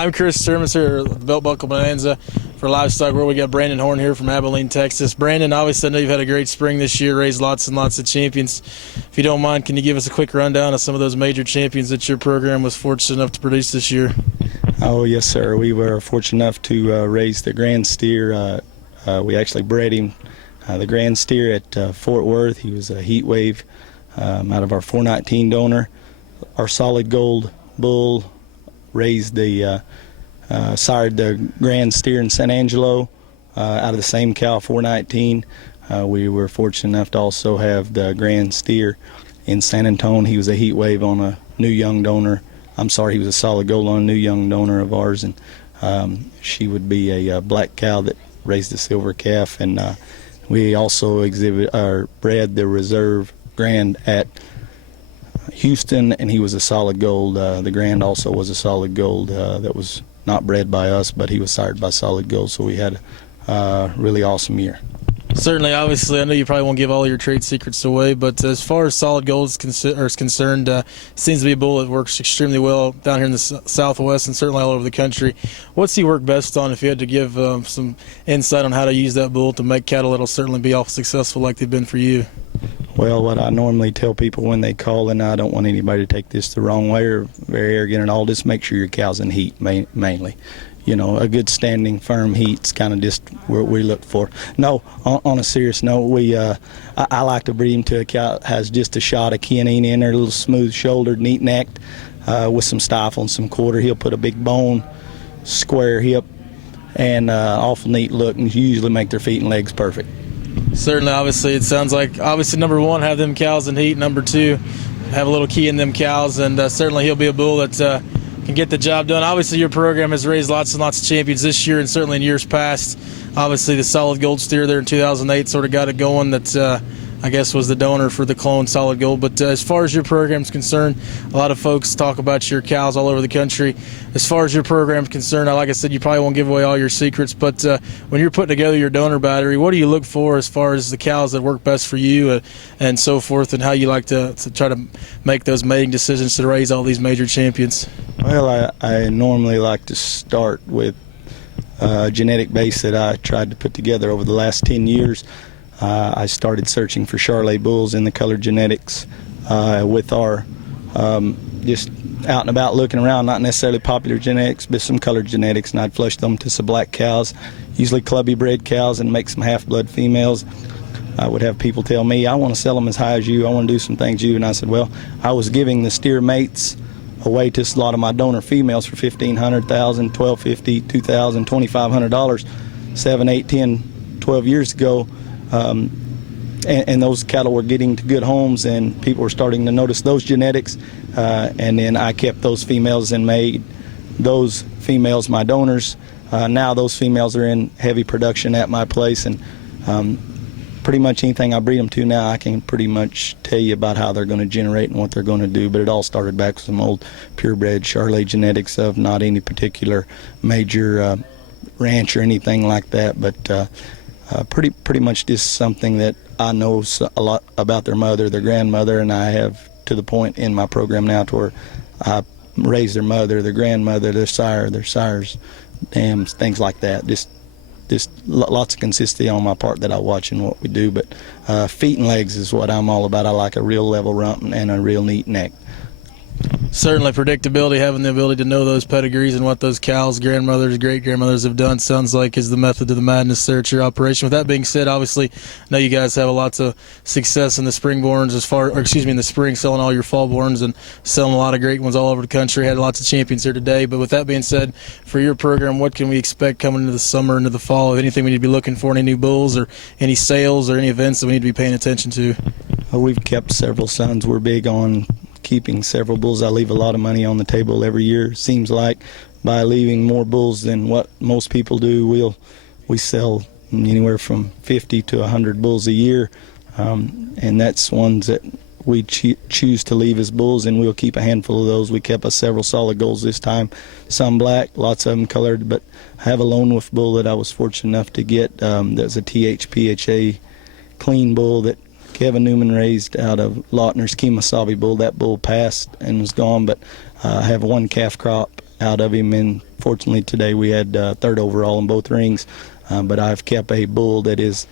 I'm Chris Termas here at the Belt Buckle Bonanza for Livestock World. We got Brandon Horn here from Abilene, Texas. Brandon, obviously I know you've had a great spring this year, raised lots and lots of champions. If you don't mind, can you give us a quick rundown of some of those major champions that your program was fortunate enough to produce this year? Oh, yes, sir. We were fortunate enough to raise the Grand Steer. We actually bred him, the Grand Steer, at Fort Worth. He was a heat wave out of our 419 donor. Our solid gold bull raised the sired the Grand Steer in San Angelo out of the same cow, 419. We were fortunate enough to also have the Grand Steer in San Antonio. He was a heat wave on a new young donor. He was a solid gold on a new young donor of ours, and she would be a black cow that raised a silver calf. And we also bred the reserve Grand at Houston, and he was a solid gold. The Grand also was a solid gold that was not bred by us, but he was sired by solid gold, so we had a really awesome year. Certainly, obviously, I know you probably won't give all your trade secrets away, but as far as solid gold is concerned, it seems to be a bull that works extremely well down here in the Southwest and certainly all over the country. What's he work best on? If you had to give some insight on how to use that bull to make cattle that'll certainly be all successful like they've been for you. Well, what I normally tell people when they call, and I don't want anybody to take this the wrong way or very arrogant at all, just make sure your cow's in heat mainly. You know, a good standing, firm heat's kind of just what we look for. No, on a serious note, I like to breed him to a cow that has just a shot of quinine in her, a little smooth-shouldered, neat-necked, with some stifle and some quarter. He'll put a big bone, square hip, and awful neat look, and usually make their feet and legs perfect. Certainly, obviously, it sounds like, number one, have them cows in heat. Number two, have a little key in them cows, and certainly he'll be a bull that can get the job done. Obviously, your program has raised lots and lots of champions this year and certainly in years past. Obviously, the solid gold steer there in 2008 sort of got it going. That I guess was the donor for the clone solid gold. But as far as your program's concerned, a lot of folks talk about your cows all over the country. As far as your program's concerned, like I said, you probably won't give away all your secrets, but when you're putting together your donor battery, what do you look for as far as the cows that work best for you and so forth, and how you like to try to make those mating decisions to raise all these major champions? Well, I normally like to start with a genetic base that I tried to put together over the last 10 years. I started searching for Charolais bulls in the colored genetics with our just out and about looking around, not necessarily popular genetics, but some colored genetics, and I'd flush them to some black cows, usually clubby bred cows, and make some half-blood females. I would have people tell me, I want to sell them as high as you, I want to do some things you, and I said, well, I was giving the steer mates away to a lot of my donor females for $1,500, $1,000, $1,250, $2,000, $2,500, 7, 8, 10, 12 years ago. And those cattle were getting to good homes, and people were starting to notice those genetics, and then I kept those females and made those females my donors. Now those females are in heavy production at my place, and pretty much anything I breed them to now, I can pretty much tell you about how they're going to generate and what they're going to do. But it all started back with some old purebred Charolais genetics of not any particular major ranch or anything like that, but pretty much just something that I know a lot about their mother, their grandmother, and I have to the point in my program now to where I raise their mother, their grandmother, their sire's dams, things like that. Just lots of consistency on my part that I watch in what we do. But feet and legs is what I'm all about. I like a real level rump and a real neat neck. Certainly predictability, having the ability to know those pedigrees and what those cows, grandmothers, great-grandmothers have done, sounds like is the method to the madness there at your operation. With that being said, obviously, I know you guys have lots of success in the springborns in the spring, selling all your fallborns and selling a lot of great ones all over the country. Had lots of champions here today. But with that being said, for your program, what can we expect coming into the summer, into the fall? Anything we need to be looking for, any new bulls or any sales or any events that we need to be paying attention to? Well, we've kept several sons. We're big on keeping several bulls. I leave a lot of money on the table every year. Seems like by leaving more bulls than what most people do, we sell anywhere from 50 to 100 bulls a year, and that's ones that we choose to leave as bulls, and we'll keep a handful of those. We kept several solid golds this time, some black, lots of them colored, but I have a lone wolf bull that I was fortunate enough to get. That's a THPHA clean bull that Kevin Newman raised out of Lautner's Kemosabe bull. That bull passed and was gone, but I have one calf crop out of him, and fortunately today we had third overall in both rings. But I've kept a bull that is,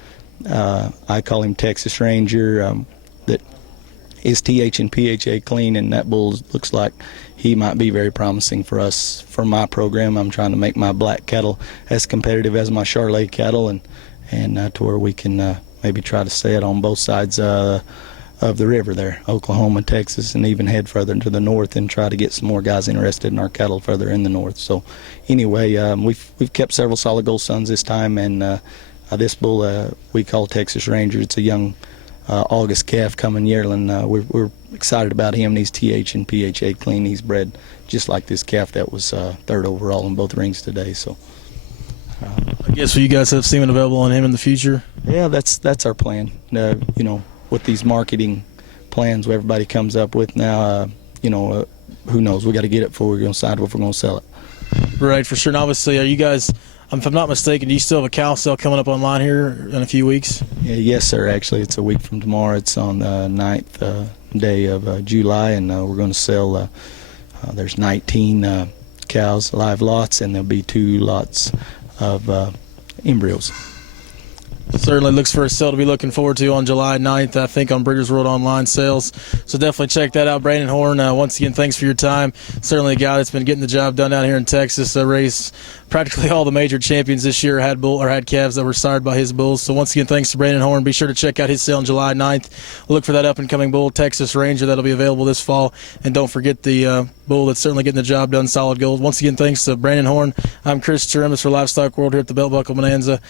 I call him Texas Ranger, that is TH and PHA clean, and that bull looks like he might be very promising for us for my program. I'm trying to make my black cattle as competitive as my Charolais cattle, and to where we can maybe try to stay it on both sides of the river there, Oklahoma, Texas, and even head further into the north and try to get some more guys interested in our cattle further in the north. So anyway, we've kept several solid gold sons this time, and this bull we call Texas Ranger. It's a young August calf coming yearling. We're excited about him. He's TH and PHA clean. He's bred just like this calf that was third overall in both rings today. So I guess will you guys have semen available on him in the future? yeah, that's our plan. You know, with these marketing plans where everybody comes up with now, you know, who knows? We got to get it before we're going to decide if we're going to sell it. Right, for sure. And obviously, are you guys, if I'm not mistaken, do you still have a cow sale coming up online here in a few weeks? Yeah, yes, sir. Actually, it's a week from tomorrow. It's on the 9th day of July, and we're going to sell, there's 19 cows, live lots, and there'll be 2 lots of embryos. Certainly looks for a sale to be looking forward to on July 9th, I think, on Breeders' World Online Sales. So definitely check that out. Brandon Horn, once again, thanks for your time. Certainly a guy that's been getting the job done down here in Texas. Raced practically all the major champions this year had calves that were sired by his bulls. So once again, thanks to Brandon Horn. Be sure to check out his sale on July 9th. Look for that up-and-coming bull, Texas Ranger, that'll be available this fall. And don't forget the bull that's certainly getting the job done, Solid Gold. Once again, thanks to Brandon Horn. I'm Chris Cheremis for Livestock World here at the Belt Buckle Bonanza.